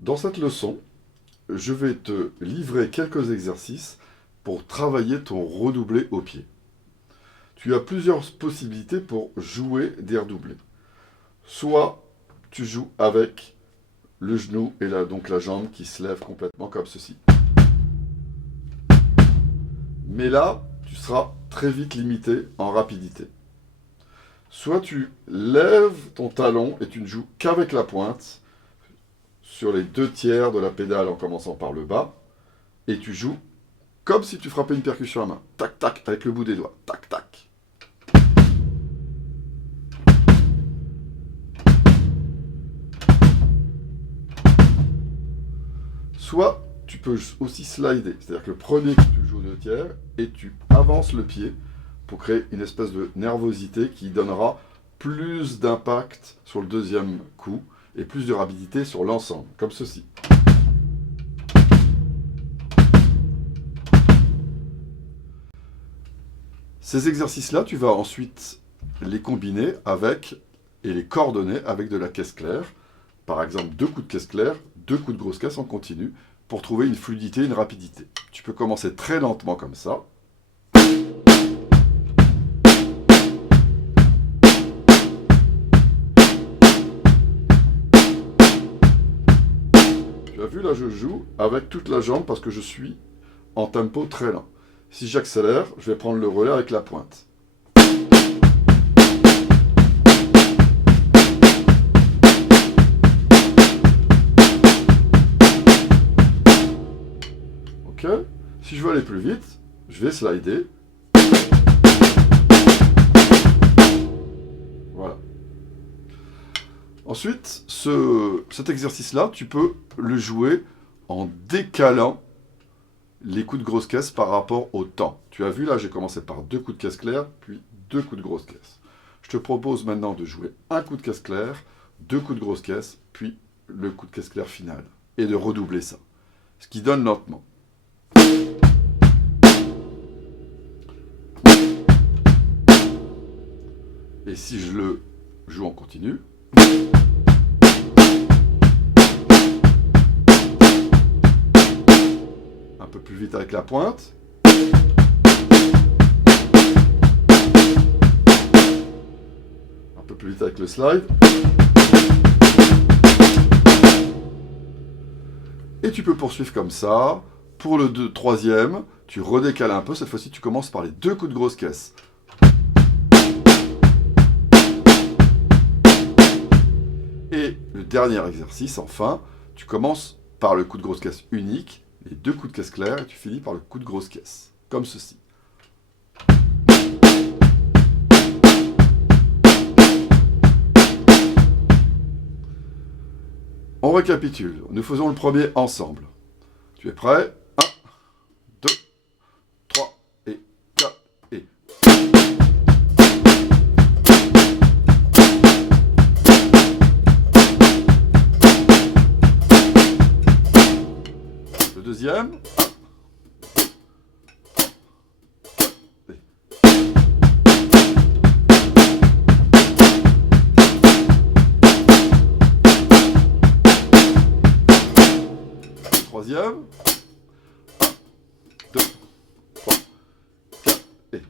Dans cette leçon, je vais te livrer quelques exercices pour travailler ton redoublé au pied. Tu as plusieurs possibilités pour jouer des redoublés. Soit tu joues avec le genou et donc la jambe qui se lève complètement comme ceci. Mais là, tu seras très vite limité en rapidité. Soit tu lèves ton talon et tu ne joues qu'avec la pointe sur les 2/3 de la pédale en commençant par le bas, et tu joues comme si tu frappais une percussion à main. Tac, tac, avec le bout des doigts. Tac, tac. Soit tu peux aussi slider, c'est-à-dire que le premier coup tu joues 2/3 et tu avances le pied pour créer une espèce de nervosité qui donnera plus d'impact sur le deuxième coup et plus de rapidité sur l'ensemble, comme ceci. Ces exercices-là, tu vas ensuite les combiner avec et les coordonner avec de la caisse claire. Par exemple, 2 coups de caisse claire, 2 coups de grosse caisse en continu pour trouver une fluidité, une rapidité. Tu peux commencer très lentement comme ça. Tu as vu, là je joue avec toute la jambe parce que je suis en tempo très lent. Si j'accélère, je vais prendre le relais avec la pointe. Ok. Si je veux aller plus vite, je vais slider. Voilà. Ensuite, cet exercice-là, tu peux le jouer en décalant les coups de grosse caisse par rapport au temps. Tu as vu, là, j'ai commencé par 2 coups de caisse claire, puis 2 coups de grosse caisse. Je te propose maintenant de jouer un coup de caisse claire, 2 coups de grosse caisse, puis le coup de caisse claire final. Et de redoubler ça. Ce qui donne lentement. Et si je le joue en continu, un peu plus vite avec la pointe, un peu plus vite avec le slide, et tu peux poursuivre comme ça. Pour le troisième, tu redécales un peu, cette fois-ci tu commences par les 2 coups de grosse caisse. Et le dernier exercice, enfin, tu commences par le coup de grosse caisse unique, les 2 coups de caisse claire, et tu finis par le coup de grosse caisse, comme ceci. On récapitule, nous faisons le premier ensemble. Tu es prêt? 1, 2, 3 et 4 et... Le deuxième. 1, 2, 3, 4 et... Le troisième. 1, 2, 3, 4 et...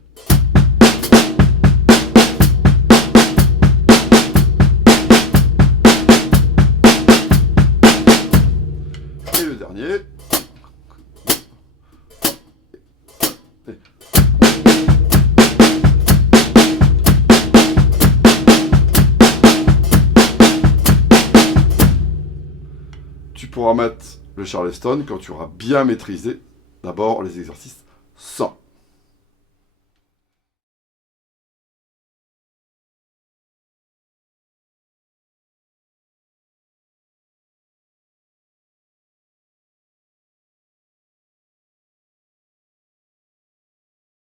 Et le dernier. Tu pourras mettre le Charleston quand tu auras bien maîtrisé d'abord les exercices sans.